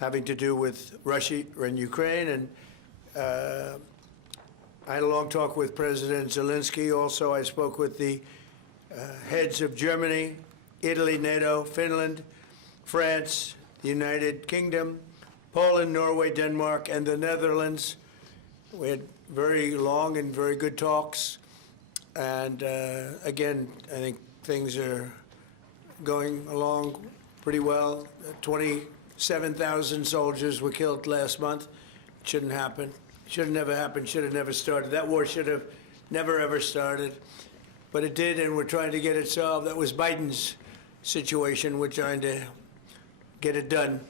having to do with Russia and Ukraine. And I had a long talk with President Zelensky. Also, I spoke with the heads of Germany, Italy, NATO, Finland, France, the United Kingdom, Poland, Norway, Denmark, and the Netherlands. We had very long and very good talks. And again, I think things are going along pretty well. 27,000 soldiers were killed last month. It shouldn't happen. Should have never happened, should have never started. That war should have never, ever started. But it did, and we're trying to get it solved. That was Biden's situation. We're trying to get it done.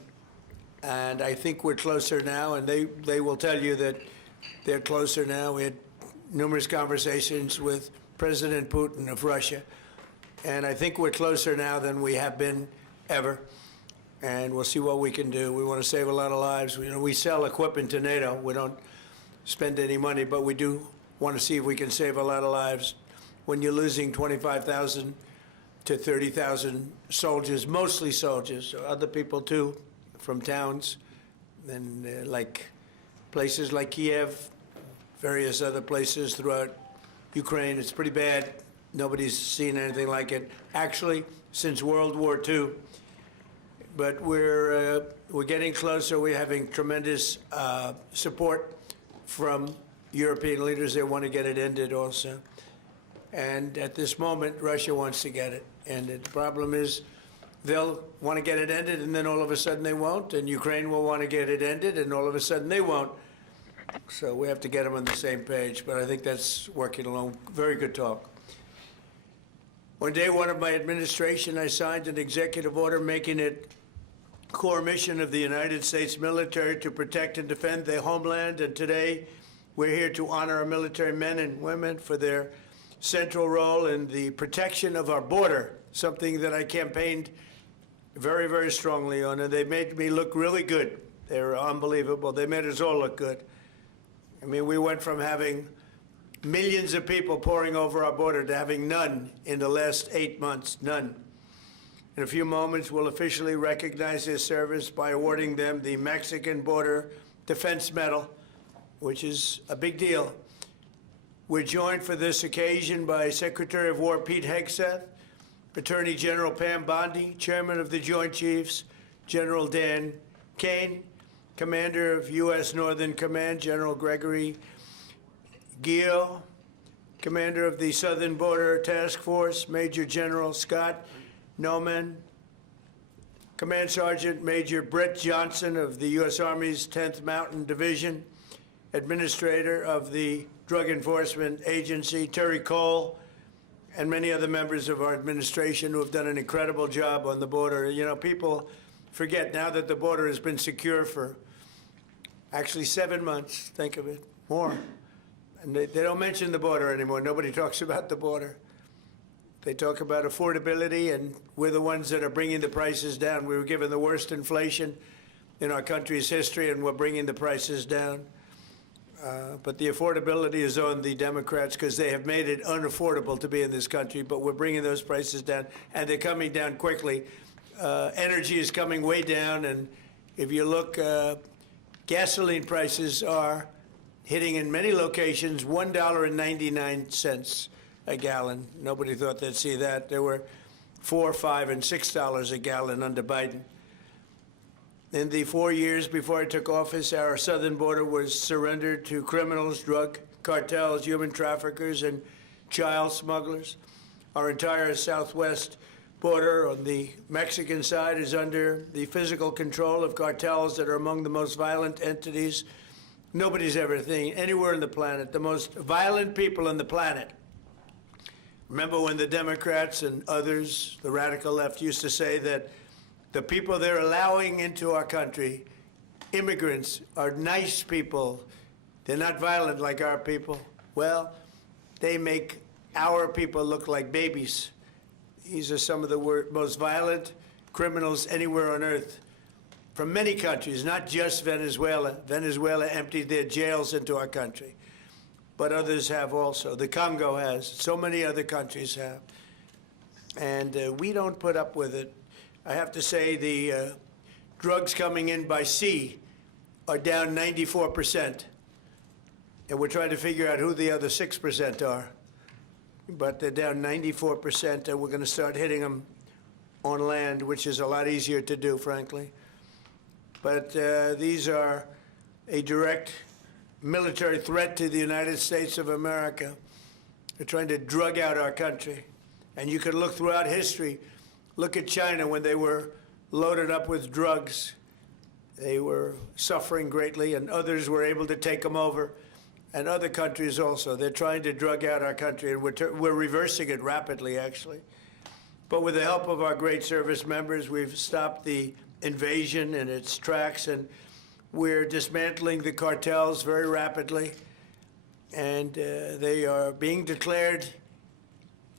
And I think we're closer now, and they will tell you that they're closer now. We had numerous conversations with President Putin of Russia, and I think we're closer now than we have been ever. And we'll see what we can do. We want to save a lot of lives. We sell equipment to NATO. We don't spend any money, but we do want to see if we can save a lot of lives. When you're losing 25,000 to 30,000 soldiers, mostly soldiers, other people too, from towns, and like places like Kiev, various other places throughout Ukraine, it's pretty bad. Nobody's seen anything like it, actually, since World War II. But we're getting closer. We're having tremendous support from European leaders. They want to get it ended also. And at this moment, Russia wants to get it ended. The problem is they'll want to get it ended, and then all of a sudden they won't. And Ukraine will want to get it ended, and all of a sudden they won't. So we have to get them on the same page. But I think that's working along. Very good talk. On day one of my administration, I signed an executive order making it core mission of the United States military to protect and defend their homeland. And today, we're here to honor our military men and women for their central role in the protection of our border, something that I campaigned very, very strongly on. And they made me look really good. They were unbelievable. They made us all look good. I mean, we went from having millions of people pouring over our border to having none in the last 8 months, none. In a few moments, we'll officially recognize their service by awarding them the Mexican Border Defense Medal, which is a big deal. We're joined for this occasion by Secretary of War Pete Hegseth, Attorney General Pam Bondi, Chairman of the Joint Chiefs, General Dan Kane, Commander of U.S. Northern Command, General Gregory Gio, Commander of the Southern Border Task Force, Major General Scott Noman, Command Sergeant Major Brett Johnson of the U.S. Army's 10th Mountain Division, Administrator of the Drug Enforcement Agency, Terry Cole, and many other members of our administration who have done an incredible job on the border. You know, people forget now that the border has been secure for actually 7 months, think of it, more. And they don't mention the border anymore. Nobody talks about the border. They talk about affordability, and we're the ones that are bringing the prices down. We were given the worst inflation in our country's history, and we're bringing the prices down. But the affordability is on the Democrats because they have made it unaffordable to be in this country, but we're bringing those prices down, and they're coming down quickly. Energy is coming way down, and if you look, gasoline prices are hitting in many locations $1.99 a gallon. Nobody thought they'd see that. There were $4, $5, and $6 a gallon under Biden. In the 4 years before I took office, our southern border was surrendered to criminals, drug cartels, human traffickers, and child smugglers. Our entire southwest border on the Mexican side is under the physical control of cartels that are among the most violent entities nobody's ever seen anywhere on the planet, the most violent people on the planet. Remember when the Democrats and others, the radical left, used to say that the people they're allowing into our country, immigrants, are nice people. They're not violent like our people. Well, they make our people look like babies. These are some of the most violent criminals anywhere on earth from many countries, not just Venezuela. Venezuela emptied their jails into our country, but others have also. The Congo has. So many other countries have. And we don't put up with it. I have to say the drugs coming in by sea are down 94%. And we're trying to figure out who the other 6% are. But they're down 94%, and we're going to start hitting them on land, which is a lot easier to do, frankly. But these are a direct military threat to the United States of America. They're trying to drug out our country. And you can look throughout history. Look at China when they were loaded up with drugs. They were suffering greatly, and others were able to take them over. And other countries also. They're trying to drug out our country, and we're reversing it rapidly, actually. But with the help of our great service members, we've stopped the invasion in its tracks, and we're dismantling the cartels very rapidly. And they are being declared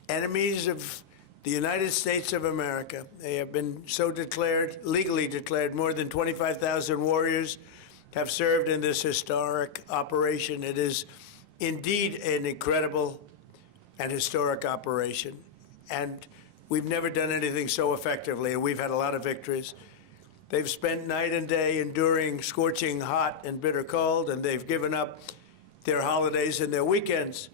enemies of the United States of America. They have been so declared, legally declared. More than 25,000 warriors have served in this historic operation. It is indeed an incredible and historic operation. And we've never done anything so effectively, and we've had a lot of victories. They've spent night and day enduring scorching hot and bitter cold, and they've given up their holidays and their weekends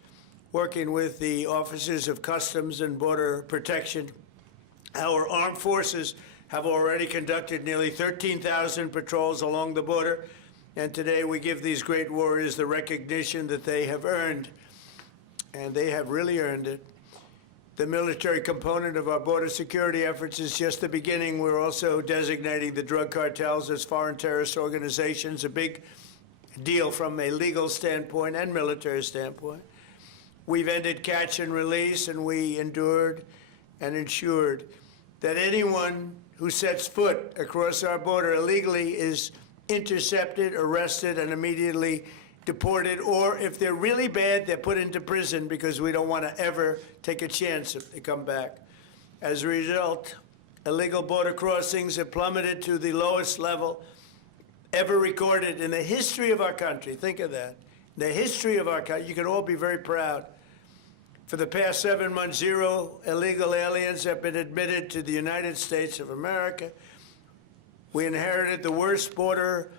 working with the officers of Customs and Border Protection. Our armed forces have already conducted nearly 13,000 patrols along the border, and today we give these great warriors the recognition that they have earned, and they have really earned it. The military component of our border security efforts is just the beginning. We're also designating the drug cartels as foreign terrorist organizations, a big deal from a legal standpoint and military standpoint. We've ended catch and release, and we endured and ensured that anyone who sets foot across our border illegally is intercepted, arrested, and immediately deported, or if they're really bad, they're put into prison because we don't want to ever take a chance if they come back. As a result, illegal border crossings have plummeted to the lowest level ever recorded in the history of our country. Think of that. In the history of our country, you can all be very proud. For the past 7 months, 0 illegal aliens have been admitted to the United States of America. We inherited the worst border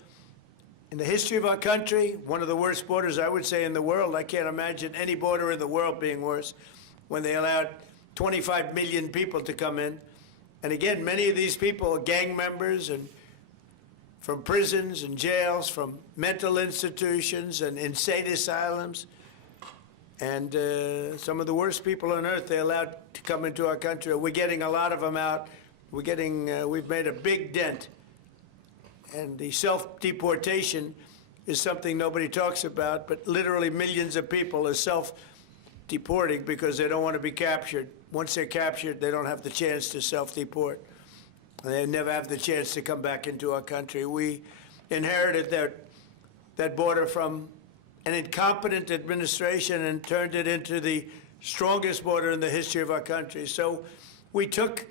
in the history of our country, one of the worst borders, I would say, in the world. I can't imagine any border in the world being worse when they allowed 25 million people to come in. And again, many of these people are gang members and from prisons and jails, from mental institutions and insane asylums. And some of the worst people on earth they allowed to come into our country. We're getting a lot of them out. We've made a big dent. And the self-deportation is something nobody talks about, but literally millions of people are self-deporting because they don't want to be captured. Once they're captured, they don't have the chance to self-deport. They never have the chance to come back into our country. We inherited that border from an incompetent administration and turned it into the strongest border in the history of our country. So we took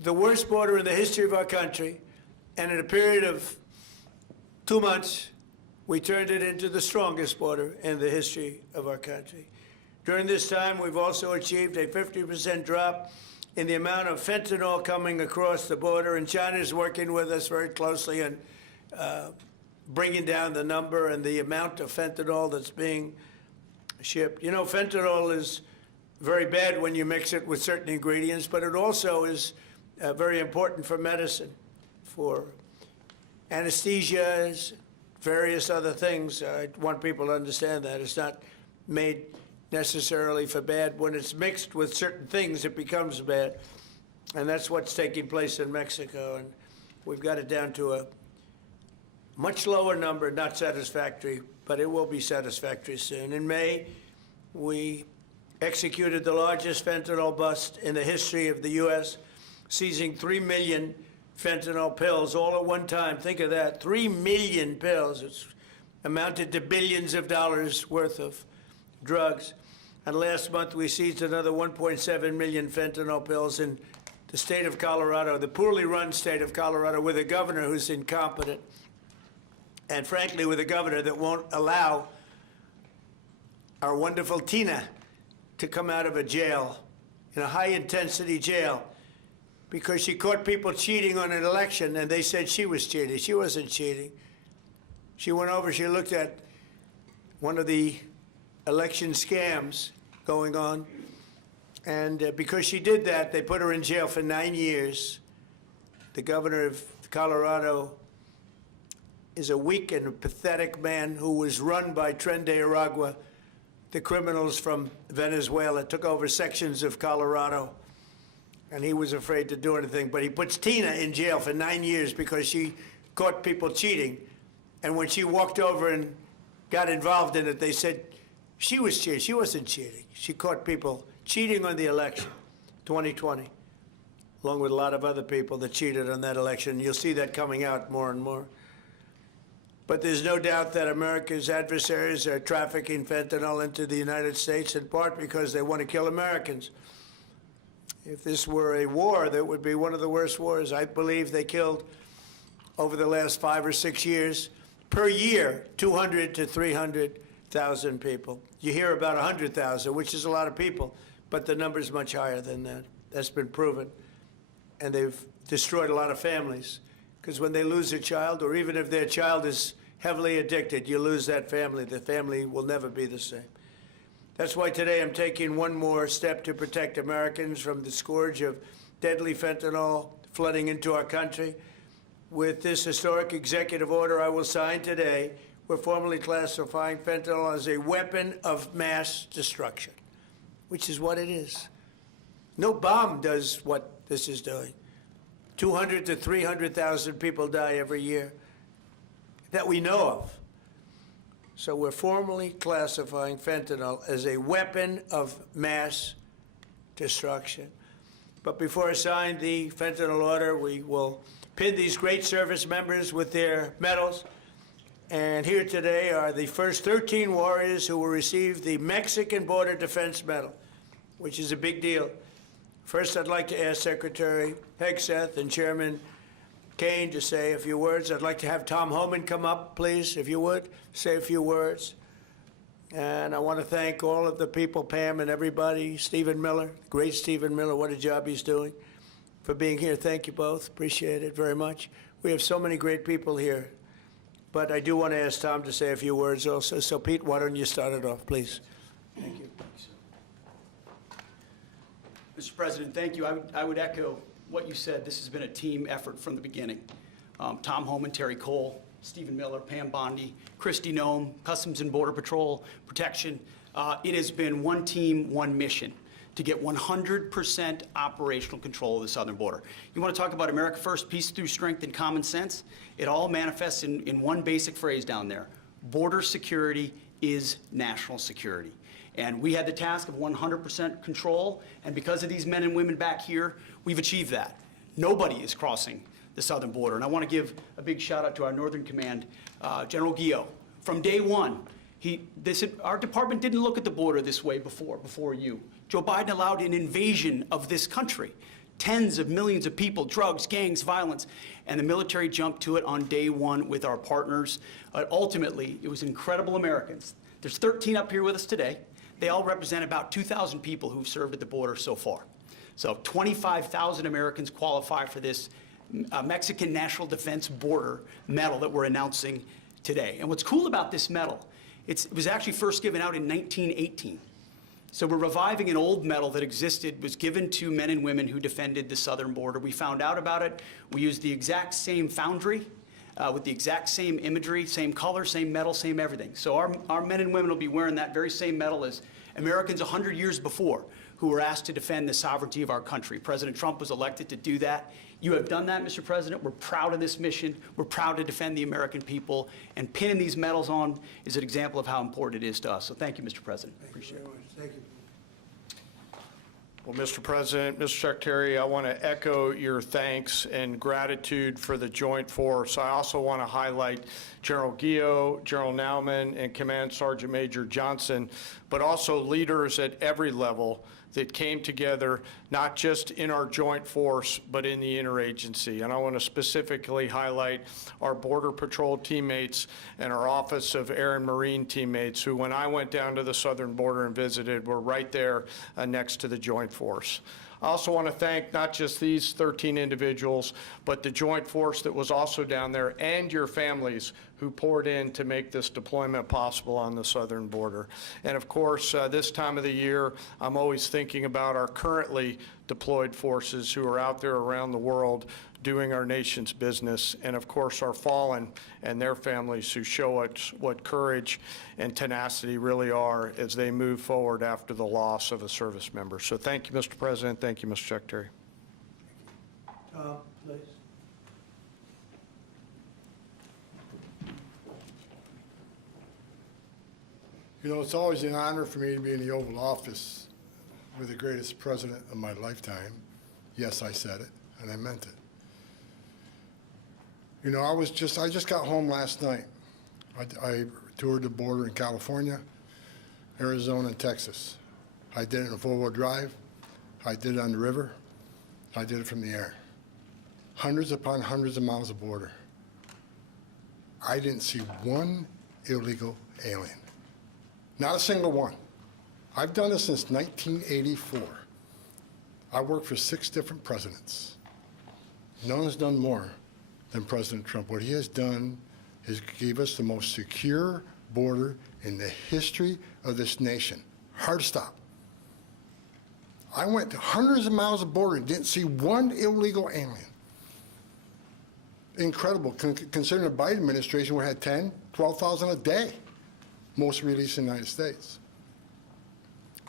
the worst border in the history of our country, and in a period of 2 months, we turned it into the strongest border in the history of our country. During this time, we've also achieved a 50% drop in the amount of fentanyl coming across the border, and China is working with us very closely in bringing down the number and the amount of fentanyl that's being shipped. You know, fentanyl is very bad when you mix it with certain ingredients, but it also is very important for medicine, for anesthesias, various other things. I want people to understand that. It's not made necessarily for bad. When it's mixed with certain things, it becomes bad. And that's what's taking place in Mexico. And we've got it down to a much lower number, not satisfactory, but it will be satisfactory soon. In May, we executed the largest fentanyl bust in the history of the U.S., seizing 3 million fentanyl pills all at one time. Think of that, 3 million pills. It's amounted to billions of dollars worth of drugs. And last month, we seized another 1.7 million fentanyl pills in the state of Colorado, the poorly run state of Colorado, with a governor who's incompetent. And frankly, with a governor that won't allow our wonderful Tina to come out of a jail, in a high-intensity jail, because she caught people cheating on an election, and they said she was cheating. She wasn't cheating. She went over, she looked at one of the election scams going on, and because she did that, they put her in jail for 9 years. The governor of Colorado is a weak and pathetic man who was run by Tren de Aragua, the criminals from Venezuela, took over sections of Colorado, and he was afraid to do anything. But he puts Tina in jail for 9 years because she caught people cheating. And when she walked over and got involved in it, they said she was cheating. She wasn't cheating. She caught people cheating on the election, 2020, along with a lot of other people that cheated on that election. You'll see that coming out more and more. But there's no doubt that America's adversaries are trafficking fentanyl into the United States, in part because they want to kill Americans. If this were a war, that would be one of the worst wars. I believe they killed, over the last 5 or 6 years, per year, 200 to 300,000 people. You hear about 100,000, which is a lot of people, but the number's much higher than that. That's been proven. And they've destroyed a lot of families, because when they lose a child, or even if their child is heavily addicted, you lose that family. The family will never be the same. That's why today I'm taking one more step to protect Americans from the scourge of deadly fentanyl flooding into our country. With this historic executive order I will sign today, we're formally classifying fentanyl as a weapon of mass destruction, which is what it is. No bomb does what this is doing. 200 to 300,000 people die every year that we know of. So we're formally classifying fentanyl as a weapon of mass destruction. But before I sign the fentanyl order, we will pin these great service members with their medals. And here today are the first 13 warriors who will receive the Mexican Border Defense Medal, which is a big deal. First, I'd like to ask Secretary Hegseth and Chairman Kane to say a few words. I'd like to have Tom Homan come up, please, if you would, say a few words. And I want to thank all of the people, Pam and everybody, Stephen Miller, great Stephen Miller, what a job he's doing, for being here. Thank you both. Appreciate it very much. We have so many great people here. But I do want to ask Tom to say a few words also. So, Pete, why don't you start it off, please? Thank you. Mr. President, thank you. I would echo what you said. This has been a team effort from the beginning. Tom Homan, Terry Cole, Stephen Miller, Pam Bondi, Christy Nome, Customs and Border Patrol, Protection. It has been one team, one mission to get 100% operational control of the southern border. You want to talk about America First, peace through strength and common sense? It all manifests in one basic phrase down there. Border security is national security. And we had the task of 100% control, and because of these men and women back here, we've achieved that. Nobody is crossing the southern border. And I want to give a big shout out to our Northern Command, General Guillot. From day one, our department didn't look at the border this way before you. Joe Biden allowed an invasion of this country. Tens of millions of people, drugs, gangs, violence, and the military jumped to it on day one with our partners. Ultimately, it was incredible Americans. There's 13 up here with us today. They all represent about 2,000 people who've served at the border so far. So 25,000 Americans qualify for this Mexican National Defense Border Medal that we're announcing today. And what's cool about this medal, it was actually first given out in 1918. So we're reviving an old medal that existed, was given to men and women who defended the southern border. We found out about it. We used the exact same foundry with the exact same imagery, same color, same medal, same everything. So our men and women will be wearing that very same medal as Americans 100 years before who were asked to defend the sovereignty of our country. President Trump was elected to do that. You have done that, Mr. President. We're proud of this mission. We're proud to defend the American people. And pinning these medals on is an example of how important it is to us. So thank you, Mr. President. Appreciate it. Thank you. Well, Mr. President, Mr. Secretary, I want to echo your thanks and gratitude for the joint force. I also want to highlight General Guillot, General Nauman, and Command Sergeant Major Johnson, but also leaders at every level that came together, not just in our joint force, but in the interagency. And I want to specifically highlight our Border Patrol teammates and our Office of Air and Marine teammates, who, when I went down to the southern border and visited, were right there next to the joint force. I also want to thank not just these 13 individuals, but the joint force that was also down there and your families who poured in to make this deployment possible on the southern border. And of course, this time of the year, I'm always thinking about our currently deployed forces who are out there around the world doing our nation's business, and of course our fallen and their families who show us what courage and tenacity really are as they move forward after the loss of a service member. So thank you, Mr. President. Thank you, Mr. Secretary. Tom, please. You know, it's always an honor for me to be in the Oval Office with the greatest president of my lifetime. Yes, I said it, and I meant it. You know, I just got home last night. I toured the border in California, Arizona, and Texas. I did it in a four-wheel drive. I did it on the river. I did it from the air. Hundreds upon hundreds of miles of border. I didn't see one illegal alien. Not a single one. I've done this since 1984. I worked for 6 different presidents. No one's done more than President Trump. What he has done is gave us the most secure border in the history of this nation. Hard stop. I went to hundreds of miles of border and didn't see one illegal alien. Incredible, considering the Biden administration, we had 10, 12,000 a day, most released in the United States.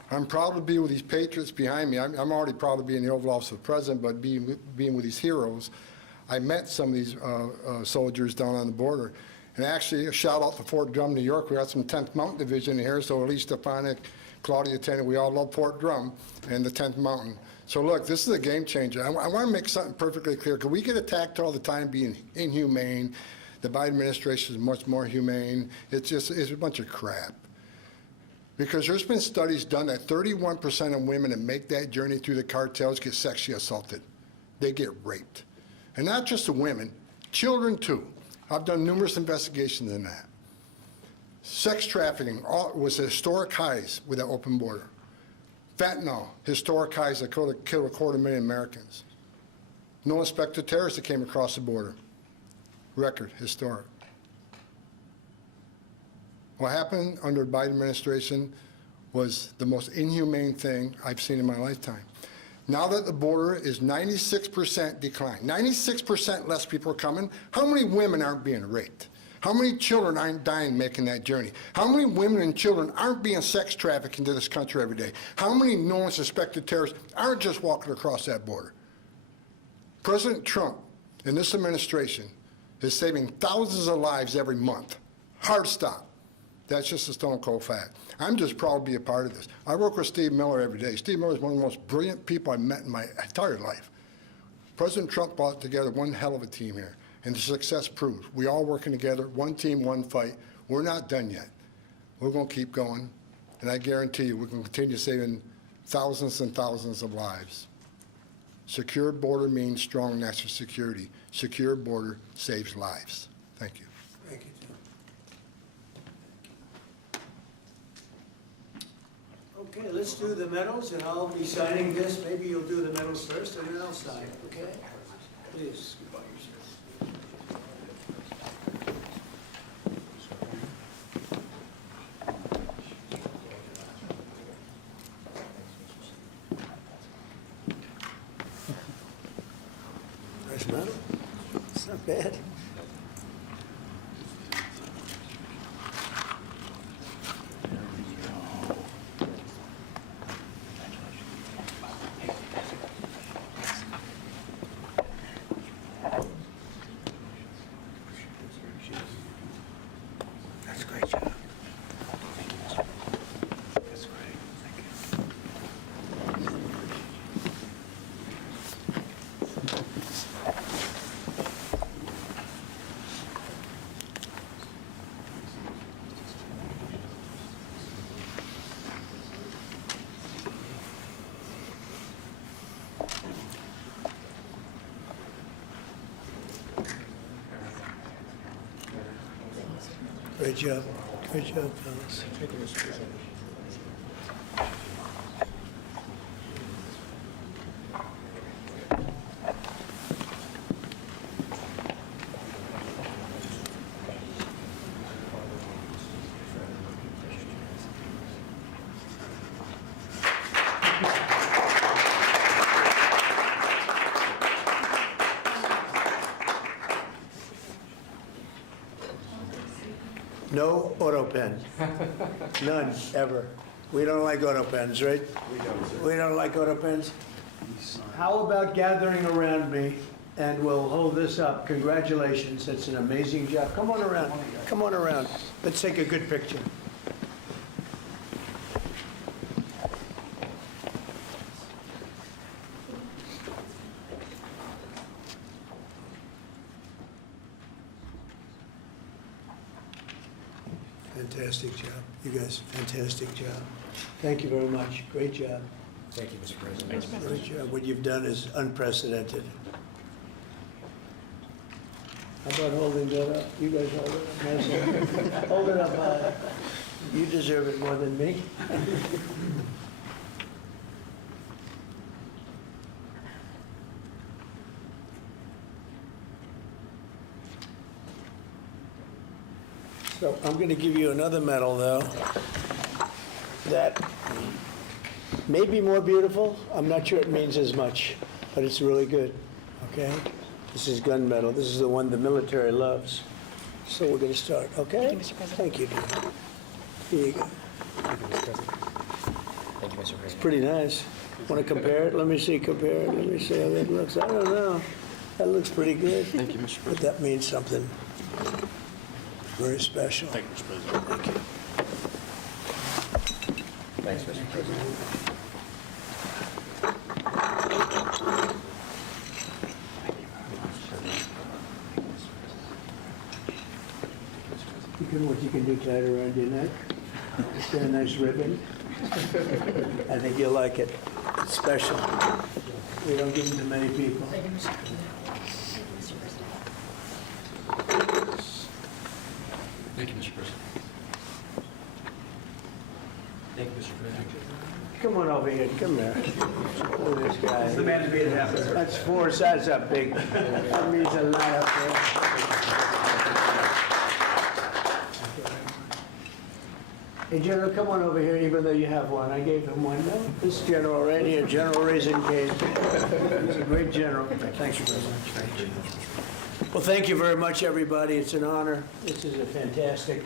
I'm proud to be with these patriots behind me. I'm already proud to be in the Oval Office of the President, but being with these heroes, I met some of these soldiers down on the border. And actually, a shout out to Fort Drum, New York. We got some 10th Mountain Division here, so Elise Stefanik, Claudia Tennant, we all love Fort Drum and the 10th Mountain. So look, this is a game changer. I want to make something perfectly clear, because we get attacked all the time being inhumane. The Biden administration is much more humane. It's a bunch of crap. Because there's been studies done that 31% of women that make that journey through the cartels get sexually assaulted. They get raped. And not just the women, children too. I've done numerous investigations in that. Sex trafficking was at historic highs with that open border. Fentanyl, historic highs that killed 250,000 Americans. No inspector terrorists that came across the border. Record, historic. What happened under the Biden administration was the most inhumane thing I've seen in my lifetime. Now that the border is 96% decline, 96% less people are coming, how many women aren't being raped? How many children aren't dying making that journey? How many women and children aren't being sex trafficked into this country every day? How many known suspected terrorists aren't just walking across that border? President Trump and this administration is saving thousands of lives every month. Hard stop. That's just a stone cold fact. I'm just proud to be a part of this. I work with Steve Miller every day. Steve Miller is one of the most brilliant people I've met in my entire life. President Trump brought together one hell of a team here, and the success proves. We all working together, one team, one fight. We're not done yet. We're going to keep going, and I guarantee you we're going to continue saving thousands and thousands of lives. Secure border means strong national security. Secure border saves lives. Thank you. Thank you, Tim. Okay, let's do the medals, and I'll be signing this. Maybe you'll do the medals first, and then I'll sign, okay? Please. Nice medal. It's not bad. That's a great job. That's great. Thank you. Great job. Great job, fellas. No auto pen. None, ever. We don't like auto pens, right? We don't like auto pens. How about gathering around me, and we'll hold this up. Congratulations, it's an amazing job. Come on around, come on around. Let's take a good picture. Fantastic job. You guys, fantastic job. Thank you very much. Great job. Thank you, Mr. President. Great job. What you've done is unprecedented. How about holding that up? You guys hold it up. Nice. Hold it up high. You deserve it more than me. So I'm going to give you another medal, though, that may be more beautiful. I'm not sure it means as much, but it's really good, okay? This is gun medal. This is the one the military loves. So we're going to start, okay? Thank you, Mr. President. Thank you, dear. Here you go. Thank you, Mr. President. Thank you, Mr. President. Pretty nice. Want to compare it? Let me see, compare it. Let me see how that looks. I don't know. That looks pretty good. Thank you, Mr. But that means something very special. Thank you, Mr. President. Thank you. Thanks, Mr. President. You can, what you can do, tie it around your neck. Just get a nice ribbon. I think you'll like it. It's special. We don't give them to many people. Thank you, Mr. President. Thank you, Mr. President. Come on over here, come here. Look at this guy. The man who made it happen, sir. That's 4 sides up big. That means a lot up there. Hey, General, come on over here, even though you have one. I gave him one. No, this general right here, General Raisin Cage. He's a great general. Thank you very much. Well, thank you very much, everybody. It's an honor. This is a fantastic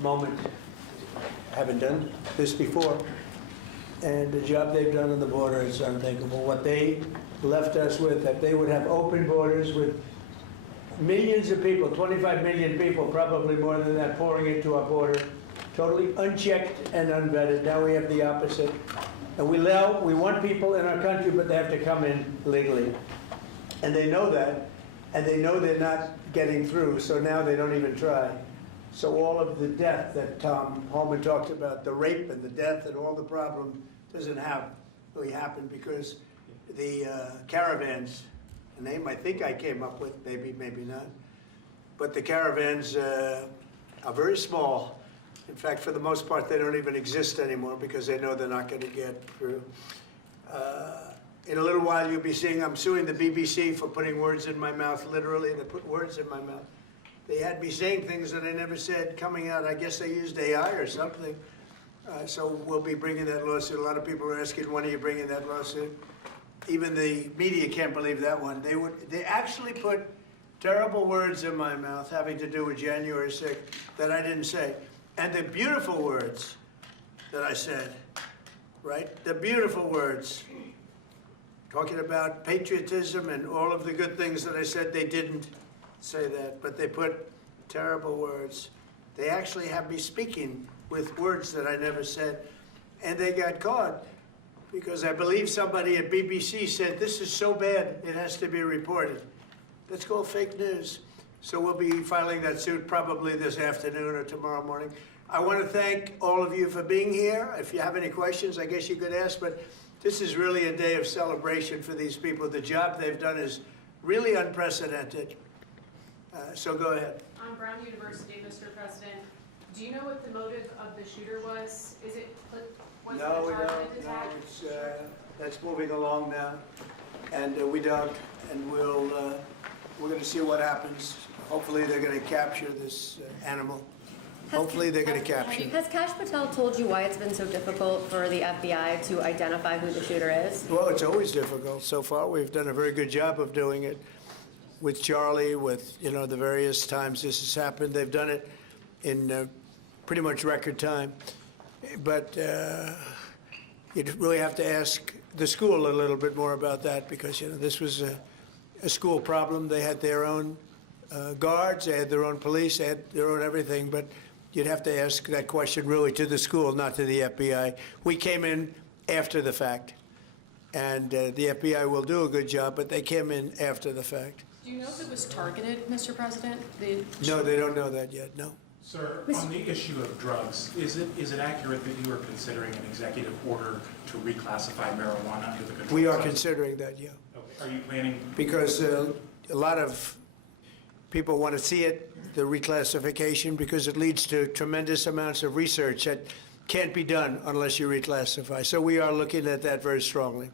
moment. I haven't done this before. And the job they've done on the border is unthinkable. What they left us with, that they would have open borders with millions of people, 25 million people, probably more than that, pouring into our border, totally unchecked and unvetted. Now we have the opposite. And we want people in our country, but they have to come in legally. And they know that, and they know they're not getting through, so now they don't even try. So all of the death that Tom Holman talked about, the rape and the death and all the problem doesn't really happen because the caravans, a name I think I came up with, maybe not, but the caravans are very small. In fact, for the most part, they don't even exist anymore because they know they're not going to get through. In a little while, you'll be seeing, I'm suing the BBC for putting words in my mouth, literally. They put words in my mouth. They had me saying things that I never said coming out. I guess they used AI or something. So we'll be bringing that lawsuit. A lot of people are asking, when are you bringing that lawsuit? Even the media can't believe that one. They actually put terrible words in my mouth having to do with January 6th that I didn't say. And the beautiful words that I said, right? The beautiful words, talking about patriotism and all of the good things that I said, they didn't say that, but they put terrible words. They actually have me speaking with words that I never said, and they got caught because I believe somebody at BBC said, this is so bad, it has to be reported. That's called fake news. So we'll be filing that suit probably this afternoon or tomorrow morning. I want to thank all of you for being here. If you have any questions, I guess you could ask, but this is really a day of celebration for these people. The job they've done is really unprecedented. So go ahead. On Brown University, Mr. President, do you know what the motive of the shooter was? Was it a targeted attack? That's moving along now, and we don't, and we're going to see what happens. Hopefully, they're going to capture this animal. Hopefully, they're going to capture it. Has Kash Patel told you why it's been so difficult for the FBI to identify who the shooter is? Well, it's always difficult. So far, we've done a very good job of doing it with Charlie, with, the various times this has happened. They've done it in pretty much record time. But you'd really have to ask the school a little bit more about that, because, this was a school problem. They had their own guards, they had their own police, they had their own everything, but you'd have to ask that question really to the school, not to the FBI. We came in after the fact, and the FBI will do a good job, but they came in after the fact. Do you know if it was targeted, Mr. President? No, they don't know that yet, no. Sir, on the issue of drugs, is it accurate that you are considering an executive order to reclassify marijuana under the control? We are considering that, yeah. Okay. Are you planning? Because a lot of people want to see it, the reclassification, because it leads to tremendous amounts of research that can't be done unless you reclassify. So we are looking at that very strongly.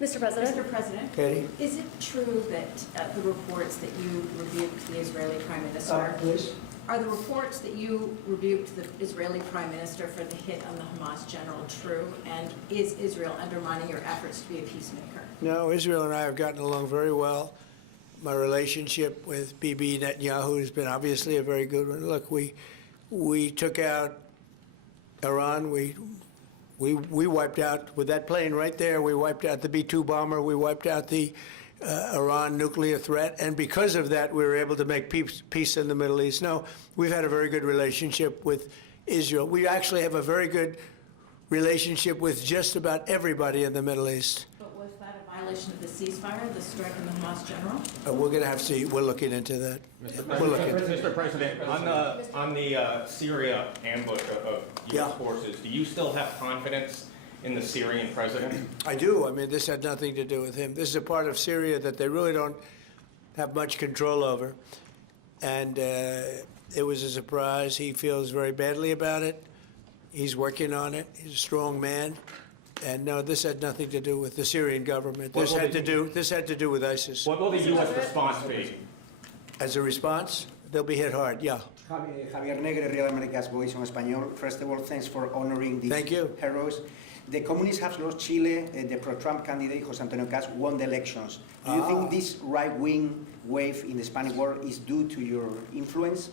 Mr. President? Mr. President, Katie? is it true that the reports that you rebuked the Israeli Prime Minister? Please. Are the reports that you rebuked the Israeli Prime Minister for the hit on the Hamas general true? And is Israel undermining your efforts to be a peacemaker? No, Israel and I have gotten along very well. My relationship with Bibi Netanyahu has been obviously a very good one. Look, we took out Iran. We wiped out, with that plane right there, we wiped out the B-2 bomber. We wiped out the Iran nuclear threat. And because of that, we were able to make peace in the Middle East. No, we've had a very good relationship with Israel. We actually have a very good relationship with just about everybody in the Middle East. But was that a violation of the ceasefire, the strike on the Hamas general? We're going to have to see. We're looking into that. We're looking into it. Mr. President, on the Syria ambush of Yeah. U.S. forces, do you still have confidence in the Syrian president? I do. I mean, this had nothing to do with him. This is a part of Syria that they really don't have much control over. And it was a surprise. He feels very badly about it. He's working on it. He's a strong man. And no, this had nothing to do with the Syrian government. This had to do with ISIS. What will the U.S. response be? As a response, they'll be hit hard. Yeah. Javier Negre, Real America's Voice en Español. First of all, thanks for honoring these Thank you. heroes. The communists have lost Chile. The pro-Trump candidate, José Antonio Caz, won the elections. Do you think this right-wing wave in the Spanish world is due to your influence?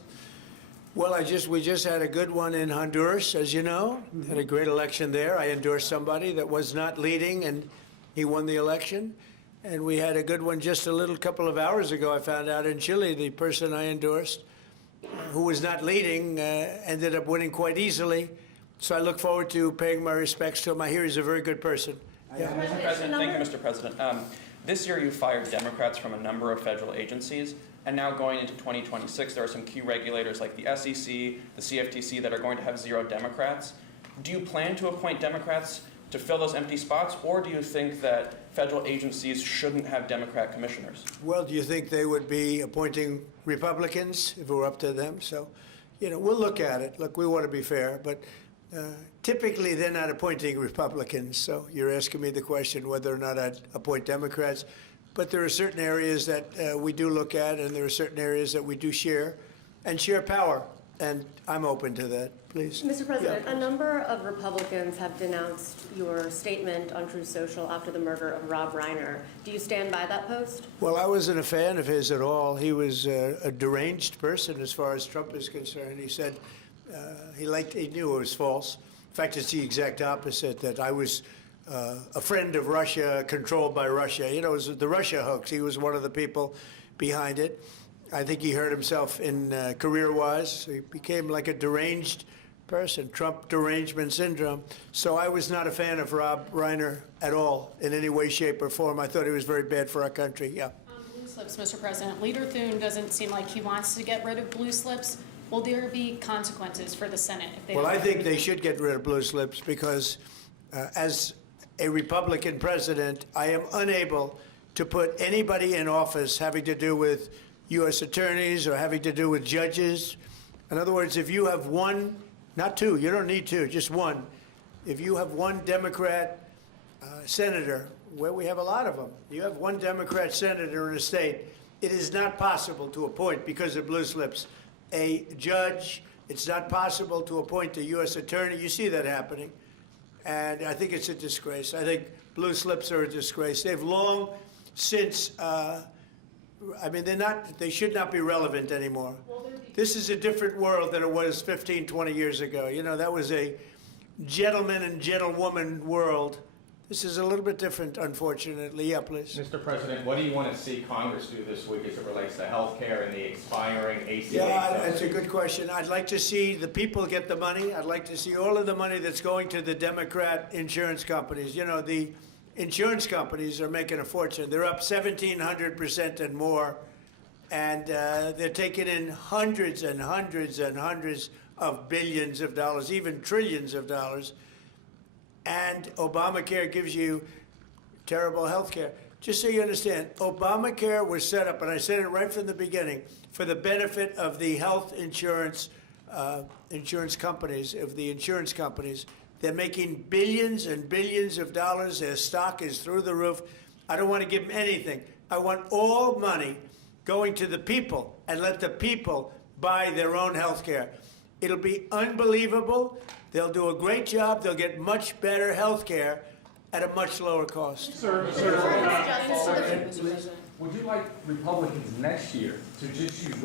Well, we just had a good one in Honduras, as you know. Had a great election there. I endorsed somebody that was not leading, and he won the election. And we had a good one just a couple of hours ago. I found out in Chile, the person I endorsed, who was not leading, ended up winning quite easily. So I look forward to paying my respects to him. I hear he's a very good person. Yeah. Mr. President, thank you, Mr. President. This year you fired Democrats from a number of federal agencies, and now going into 2026, there are some key regulators like the SEC, the CFTC that are going to have 0 Democrats. Do you plan to appoint Democrats to fill those empty spots, or do you think that federal agencies shouldn't have Democrat commissioners? Well, do you think they would be appointing Republicans if it were up to them? So, we'll look at it. Look, we want to be fair, but typically they're not appointing Republicans. So you're asking me the question whether or not I'd appoint Democrats. But there are certain areas that we do look at, and there are certain areas that we do share power. And I'm open to that. Please. Mr. President, a number of Republicans have denounced your statement on Truth Social after the murder of Rob Reiner. Do you stand by that post? Well, I wasn't a fan of his at all. He was a deranged person as far as Trump is concerned. He said he knew it was false. In fact, it's the exact opposite, that I was a friend of Russia, controlled by Russia. It was the Russia hoax. He was one of the people behind it. I think he hurt himself in career-wise. He became like a deranged person, Trump derangement syndrome. So I was not a fan of Rob Reiner at all, in any way, shape, or form. I thought he was very bad for our country. Yeah. Blue slips, Mr. President. Leader Thune doesn't seem like he wants to get rid of blue slips. Will there be consequences for the Senate if they Well, don't? I think they should get rid of blue slips because as a Republican president, I am unable to put anybody in office having to do with U.S. attorneys or having to do with judges. In other words, if you have one, not two, you don't need two, just one. If you have one Democrat senator, where we have a lot of them, you have one Democrat senator in a state, it is not possible to appoint, because of blue slips, a judge. It's not possible to appoint a U.S. attorney. You see that happening. And I think it's a disgrace. I think blue slips are a disgrace. They've long since, they should not be relevant anymore. Will there be This is a different world than it was 15, 20 years ago. You know, that was a gentleman and gentlewoman world. This is a little bit different, unfortunately. Yeah, please. Mr. President, what do you want to see Congress do this week as it relates to health care and the expiring ACA? Yeah, that's a good question. I'd like to see the people get the money. I'd like to see all of the money that's going to the Democrat insurance companies. You know, the insurance companies are making a fortune. They're up 1,700% and more. And they're taking in hundreds and hundreds and hundreds of billions of dollars, even trillions of dollars. And Obamacare gives you terrible health care. Just so you understand, Obamacare was set up, and I said it right from the beginning, for the benefit of the health insurance companies, of the insurance companies. They're making billions and billions of dollars. Their stock is through the roof. I don't want to give them anything. I want all money going to the people and let the people buy their own health care. It'll be unbelievable. They'll do a great job. They'll get much better health care at a much lower cost. Sir, would you like Republicans next year to just use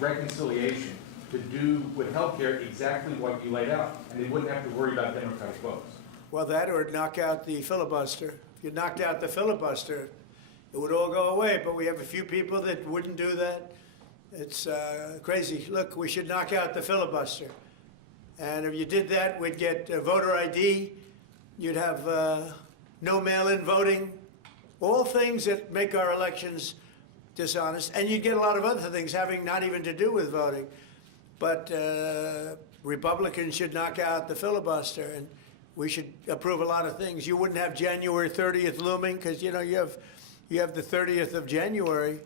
reconciliation to do with health care exactly what you laid out, and they wouldn't have to worry about Democratic votes? Well, that or knock out the filibuster. If you knocked out the filibuster, it would all go away, but we have a few people that wouldn't do that. It's crazy. Look, we should knock out the filibuster. And if you did that, we'd get voter ID, you'd have no mail-in voting, all things that make our elections dishonest. And you'd get a lot of other things having not even to do with voting. But Republicans should knock out the filibuster, and we should approve a lot of things. You wouldn't have January 30th looming, because, you know, you have the 30th of January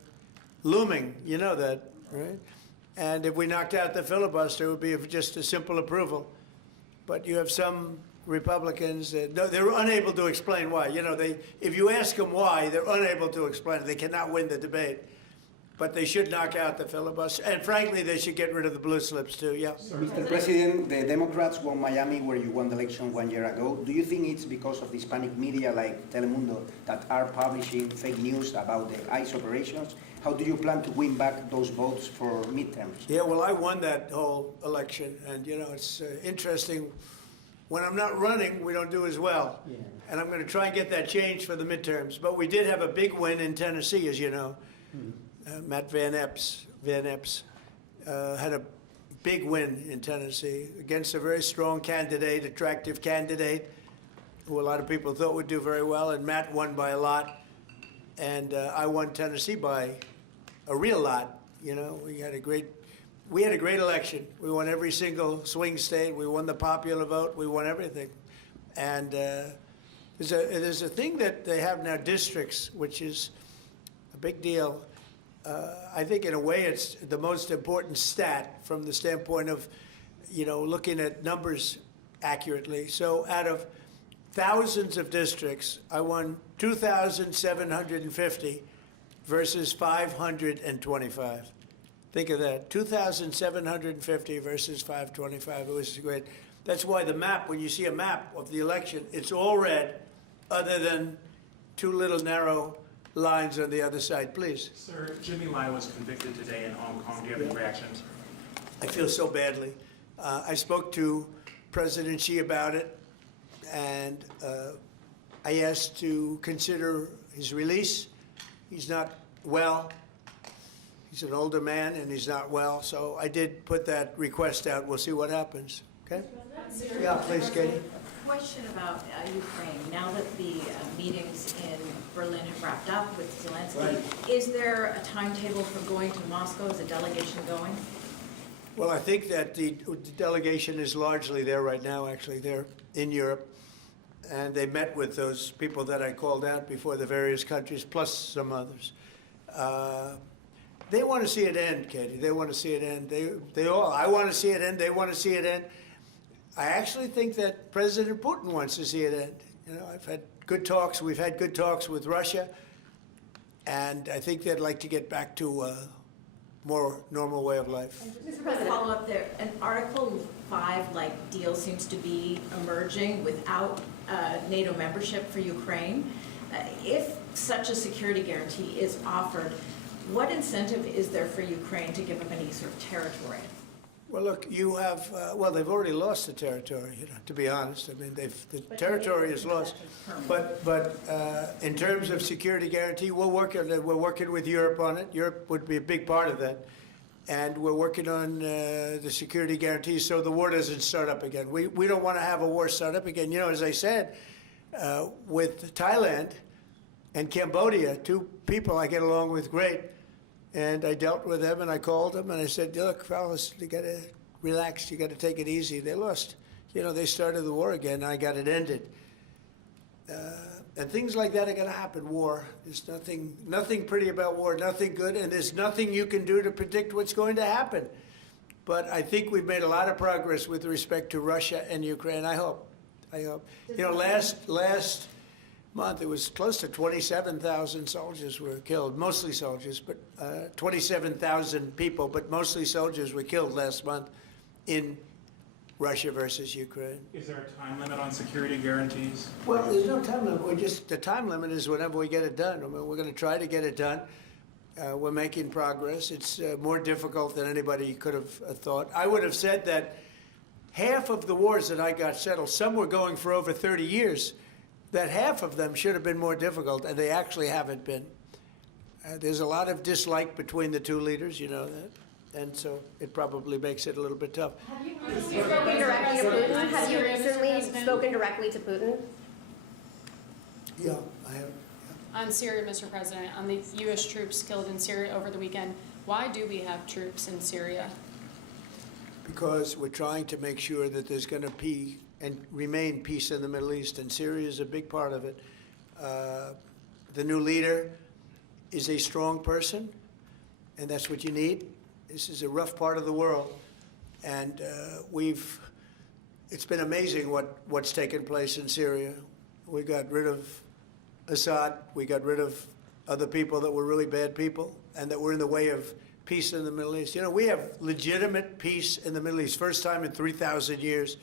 looming. You know that, right? And if we knocked out the filibuster, it would be just a simple approval. But you have some Republicans that they're unable to explain why. You know, if you ask them why, they're unable to explain it. They cannot win the debate. But they should knock out the filibuster. And frankly, they should get rid of the blue slips too, yeah. Mr. President, the Democrats won Miami, where you won the election 1 year ago. Do you think it's because of the Hispanic media like Telemundo that are publishing fake news about the ICE operations? How do you plan to win back those votes for midterms? Yeah, well, I won that whole election. And, you know, it's interesting. When I'm not running, we don't do as well. Yeah. And I'm going to try and get that changed for the midterms. But we did have a big win in Tennessee, as you know. Matt Van Epps had a big win in Tennessee against a very strong candidate, attractive candidate, who a lot of people thought would do very well, and Matt won by a lot, and I won Tennessee by a real lot. You know, we had a great election. We won every single swing state. We won the popular vote. We won everything, and there's a thing that they have now, districts, which is a big deal. I think in a way it's the most important stat from the standpoint of, you know, looking at numbers accurately. So out of thousands of districts, I won 2,750 versus 525. Think of that, 2,750 versus 525. It was great. That's why the map, when you see a map of the election, it's all red, other than two little narrow lines on the other side, please. Sir, Jimmy Lai was convicted today in Hong Kong. Do you have any reactions? I feel so badly. I spoke to President Xi about it, and I asked to consider his release. He's not well. He's an older man, and he's not well. So I did put that request out. We'll see what happens. Okay? Yeah, please, Katie. Question about Ukraine. Now that the meetings in Berlin have wrapped up with Zelensky, Right. Is there a timetable for going to Moscow? Is a delegation going? Well, I think that the delegation is largely there right now, actually. They're in Europe, and they met with those people that I called out before, the various countries, plus some others. They want to see it end, Katie. They want to see it end. I want to see it end. They want to see it end. I actually think that President Putin wants to see it end. You know, I've had good talks. We've had good talks with Russia, and I think they'd like to get back to a more normal way of life. Mr. President, follow up there. An Article 5-like deal seems to be emerging without NATO membership for Ukraine. If such a security guarantee is offered, What incentive is there for Ukraine to give up any sort of territory? Well, look, you have, well, they've already lost the territory, you know, to be honest. I mean, the territory is lost. But in terms of security guarantee, we're working with Europe on it. Europe would be a big part of that. And we're working on the security guarantees so the war doesn't start up again. We don't want to have a war start up again. You know, as I said, with Thailand and Cambodia, two people I get along with great. And I dealt with them, and I called them, and I said, look, fellas, you got to relax. You got to take it easy. They lost. You know, they started the war again, and I got it ended. And things like that are going to happen, war. There's nothing pretty about war, nothing good, and there's nothing you can do to predict what's going to happen. But I think we've made a lot of progress with respect to Russia and Ukraine, I hope. You know, last month, it was close to 27,000 soldiers were killed, mostly soldiers, but 27,000 people, but mostly soldiers were killed last month in Russia versus Ukraine. Is there a time limit on security guarantees? Well, there's no time limit. The time limit is whenever we get it done. I mean, we're going to try to get it done. We're making progress. It's more difficult than anybody could have thought. I would have said that half of the wars that I got settled, some were going for over 30 years, that half of them should have been more difficult, and they actually haven't been. There's a lot of dislike between the two leaders, you know that, and so it probably makes it a little bit tough. Have you spoken directly to Putin? Have you recently spoken directly to Putin? Yeah, I have. On Syria, Mr. President, on the U.S. troops killed in Syria over the weekend, why do we have troops in Syria? Because we're trying to make sure that there's going to be and remain peace in the Middle East, and Syria is a big part of it. The new leader is a strong person, and that's what you need. This is a rough part of the world, and it's been amazing what's taken place in Syria. We got rid of Assad, we got rid of other people that were really bad people, and that were in the way of peace in the Middle East. You know, we have legitimate peace in the Middle East, first time in 3,000 years.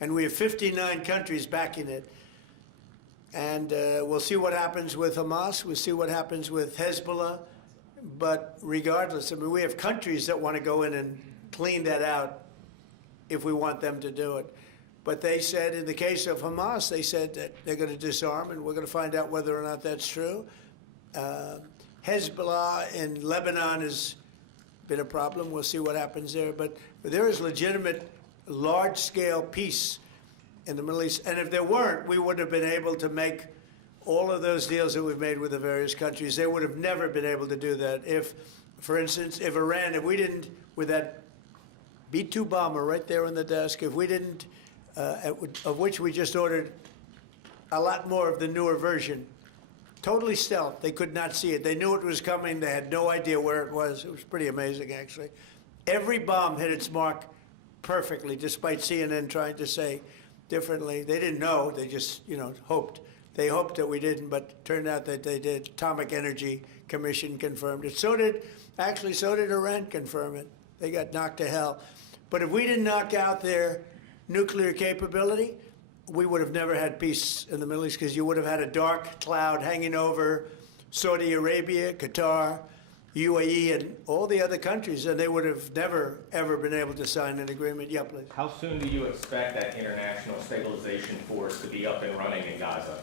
And we have 59 countries backing it. And we'll see what happens with Hamas. We'll see what happens with Hezbollah. But regardless, I mean, we have countries that want to go in and clean that out if we want them to do it. But they said, in the case of Hamas, they said that they're going to disarm, and we're going to find out whether or not that's true. Hezbollah in Lebanon has been a problem. We'll see what happens there. But there is legitimate large-scale peace in the Middle East. And if there weren't, we wouldn't have been able to make all of those deals that we've made with the various countries. They would have never been able to do that. If, for instance, if we didn't, with that B-2 bomber right there on the desk, if we didn't, of which we just ordered a lot more of the newer version, totally stealth. They could not see it. They knew it was coming. They had no idea where it was. It was pretty amazing, actually. Every bomb hit its mark perfectly, despite CNN trying to say differently. They didn't know. They just, you know, hoped. They hoped that we didn't, but it turned out that they did. Atomic Energy Commission confirmed it. So did Iran confirm it. They got knocked to hell. But if we didn't knock out their nuclear capability, we would have never had peace in the Middle East, because you would have had a dark cloud hanging over Saudi Arabia, Qatar, UAE, and all the other countries, and they would have never, ever been able to sign an agreement. Yeah, please. How soon do you expect that international stabilization force to be up and running in Gaza?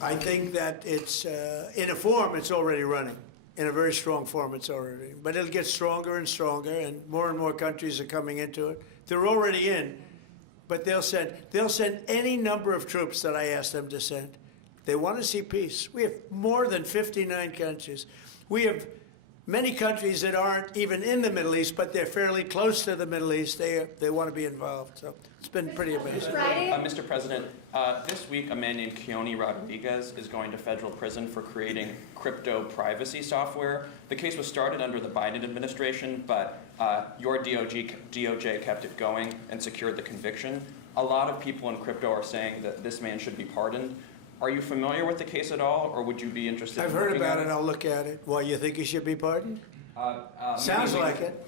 I think that it's, in a form, it's already running. In a very strong form, it's already. But it'll get stronger and stronger, and more countries are coming into it. They're already in, but they'll send any number of troops that I ask them to send. They want to see peace. We have more than 59 countries. We have many countries that aren't even in the Middle East, but they're fairly close to the Middle East. They want to be involved. So it's been pretty amazing. Mr. President, this week a man named Keone Rodriguez is going to federal prison for creating crypto privacy software. The case was started under the Biden administration, but your DOJ kept it going and secured the conviction. A lot of people in crypto are saying that this man should be pardoned. Are you familiar with the case at all, or would you be interested I've in heard looking about at it. I'll look at it. Why, you think he should be pardoned? Sounds like it.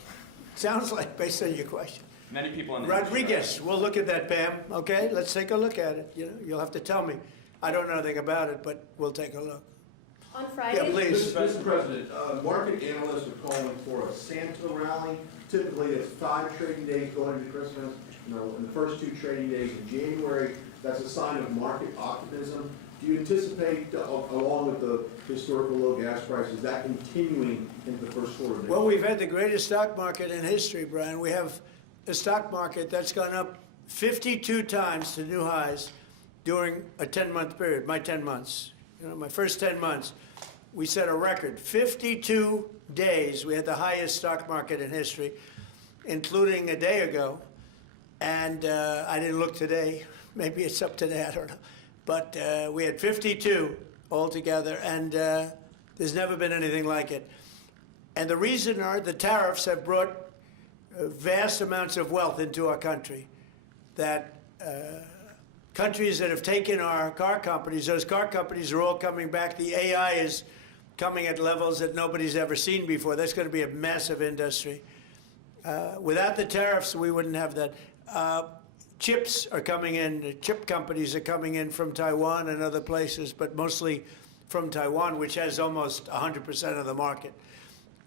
Sounds like, based on your question. Many people in the Rodriguez, we'll look at that, Pam. Okay, let's take a look at it. You know, you'll have to tell me. I don't know anything about it, but we'll take a look. On Friday, Yeah, please. Mr. President, market analysts are calling for a Santa rally. Typically, it's 5 trading days going into Christmas. In the first 2 trading days in January, that's a sign of market optimism. Do you anticipate, along with the historical low gas prices, that continuing into the first quarter of next year? Well, we've had the greatest stock market in history, Brian. We have a stock market that's gone up 52 times to new highs during a 10-month period, my 10 months. My first 10 months, we set a record. 52 days, we had the highest stock market in history, including a day ago. And I didn't look today. Maybe it's up today, I don't know. But we had 52 altogether, and there's never been anything like it. And the reason are the tariffs have brought vast amounts of wealth into our country. That countries that have taken our car companies, those car companies are all coming back. The AI is coming at levels that nobody's ever seen before. That's going to be a massive industry. Without the tariffs, we wouldn't have that. Chips are coming in, chip companies are coming in from Taiwan and other places, but mostly from Taiwan, which has almost 100% of the market.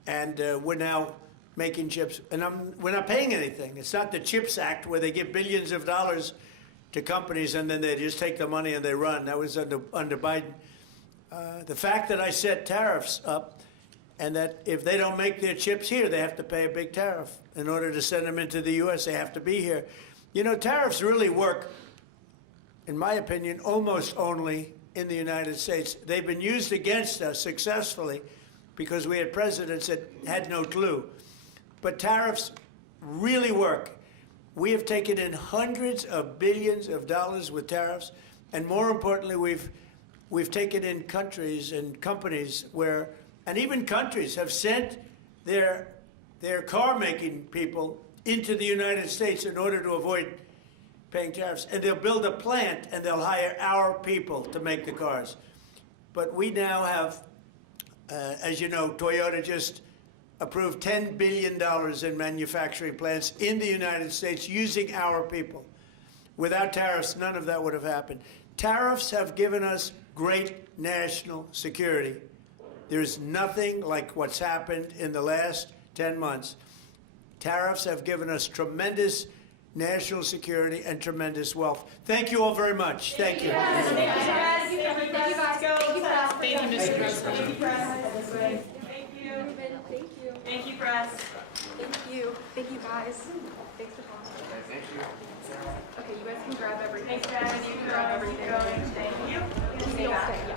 And we're now making chips, and we're not paying anything. It's not the CHIPS Act where they give billions of dollars to companies and then they just take the money and they run. That was under Biden. The fact that I set tariffs up and that if they don't make their chips here, they have to pay a big tariff. In order to send them into the U.S., they have to be here. You know, tariffs really work, in my opinion, almost only in the United States. They've been used against us successfully because we had presidents that had no clue. But tariffs really work. We have taken in hundreds of billions of dollars with tariffs, and more importantly, we've taken in countries and companies where, and even countries have sent their car-making people into the United States in order to avoid paying tariffs. And they'll build a plant and they'll hire our people to make the cars. But we now have, as you know, Toyota just approved $10 billion in manufacturing plants in the United States using our people. Without tariffs, none of that would have happened. Tariffs have given us great national security. There's nothing like what's happened in the last 10 months. Tariffs have given us tremendous national security and tremendous wealth. Thank you all very much. Thank you. Thank you, guys. Thank you, Press. Thank you, Mr. President. Thank you, Press. Thank you. Thank you, press. Thank you. Thank you, guys. Thanks for calling. Thank you. Okay, you guys can grab everything. Thanks, guys. You can grab everything. Thank you. Stay back. Yeah.